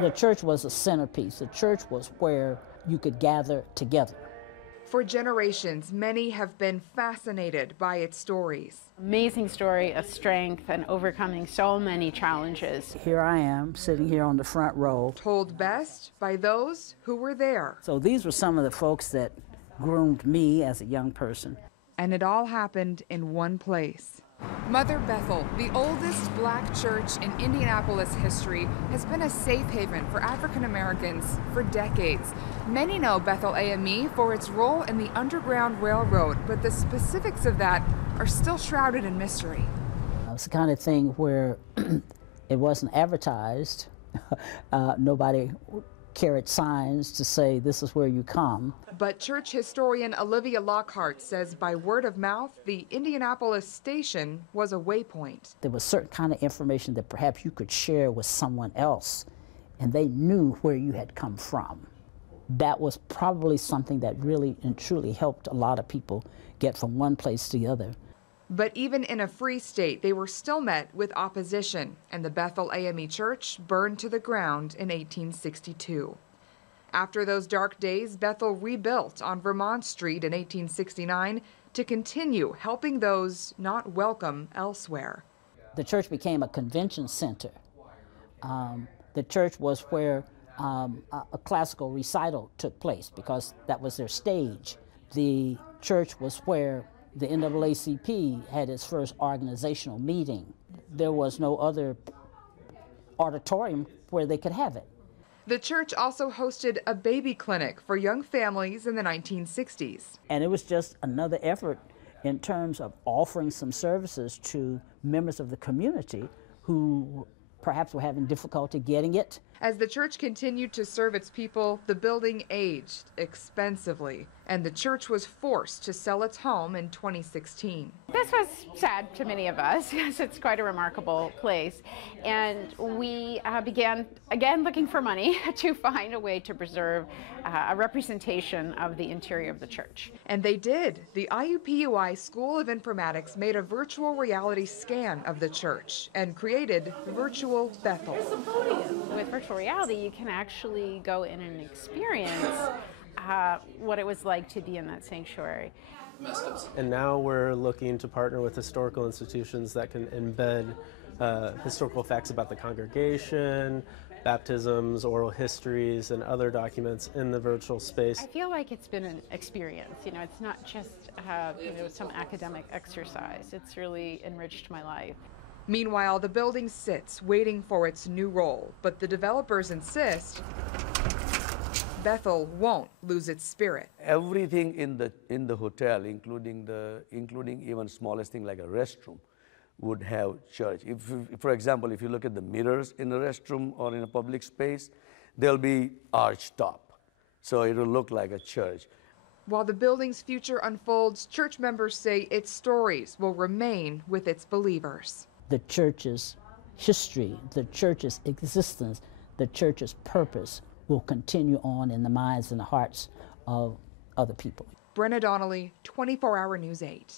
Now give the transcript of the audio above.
The church was a centerpiece. The church was where you could gather together. For generations, many have been fascinated by its stories. Amazing story of strength and overcoming so many challenges. Here I am, sitting here on the front row. Told best by those who were there. So these were some of the folks that groomed me as a young person. And it all happened in one place. Mother Bethel, the oldest black church in Indianapolis history, has been a safe haven for African Americans for decades. Many know Bethel AME for its role in the Underground Railroad, but the specifics of that are still shrouded in mystery. It's the kind of thing where it wasn't advertised. Nobody carried signs to say this is where you come. But church historian Olivia Lockhart says by word of mouth, the Indianapolis station was a waypoint. There was certain kind of information that perhaps you could share with someone else, and they knew where you had come from. That was probably something that really and truly helped a lot of people get from one place to the other. But even in a free state, they were still met with opposition, and the Bethel AME Church burned to the ground in 1862. After those dark days, Bethel rebuilt on Vermont Street in 1869 to continue helping those not welcome elsewhere. The church became a convention center. The church was where a classical recital took place because that was their stage. The church was where the NAACP had its first organizational meeting. There was no other auditorium where they could have it. The church also hosted a baby clinic for young families in the 1960s. And it was just another effort in terms of offering some services to members of the community who perhaps were having difficulty getting it. As the church continued to serve its people, the building aged expensively, and the church was forced to sell its home in 2016. This was sad to many of us, because it's quite a remarkable place. And we began, again, looking for money to find a way to preserve a representation of the interior of the church. And they did. The IUPUI School of Informatics made a virtual reality scan of the church and created Virtual Bethel. With virtual reality, you can actually go in and experience what it was like to be in that sanctuary. And now we're looking to partner with historical institutions that can embed historical facts about the congregation, baptisms, oral histories, and other documents in the virtual space. I feel like it's been an experience. You know, it's not just some academic exercise. It's really enriched my life. Meanwhile, the building sits waiting for its new role, but the developers insist Bethel won't lose its spirit. Everything in the hotel, including even smallest thing like a restroom, would have church. If, for example, if you look at the mirrors in a restroom or in a public space, they'll be arched up, so it will look like a church. While the building's future unfolds, church members say its stories will remain with its believers. The church's history, the church's existence, the church's purpose will continue on in the minds and the hearts of other people. Brenna Donnelly, 24 Hour News 8.